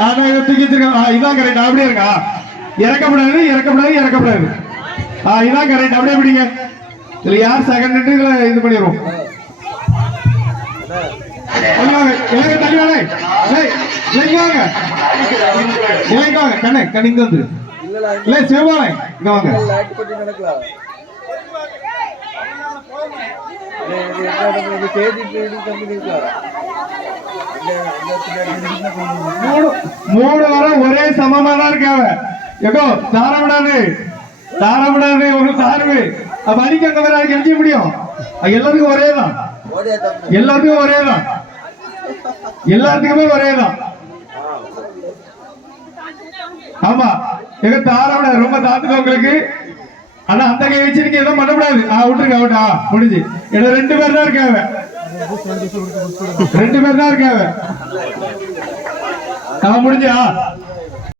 ஆனா இதை தூக்கி வச்சிருக்க ஆ, இதான் கரெக்ட் அப்படியே இருக்கா இறக்கப்படாது இறக்கப்படாது இறக்கப்படாது ஆ இதான் கரெக்ட் அப்படியே பிடிங்க இதுல யார் செகண்ட் இது பண்ணிடுவோம் இங்க வாங்க, இலங்கை தள்ளி வாங்க. ஏய், இலங்கை வாங்க. இலங்கை வாங்க, கண்ணே, கண்ணு இங்க வந்துரு. இல்ல, சிவபாலை, இங்க வாங்க. மூணு மூணு வாரம் ஒரே சமமா தான் இருக்காங்க எக்கோ தாரப்படாது தாரப்படாது ஒரு தாழ்வு அப்ப அடிக்க அங்க வேற முடியும். எல்லாத்துக்கும் ஒரே தான் எல்லாத்துக்கும் ஒரே தான் எல்லாத்துக்குமே ஒரே தான் ஆமா. எங்க தாராவிட ரொம்ப தாத்துக்கு உங்களுக்கு. ஆனா அந்த கை வச்சிருக்க எதுவும் பண்ணக்கூடாது. ஆ விட்டுருக்க அவட்டா முடிஞ்சு. எனக்கு ரெண்டு பேர் தான் இருக்காவ ரெண்டு பேர் தான் இருக்காவ ஆ முடிஞ்சா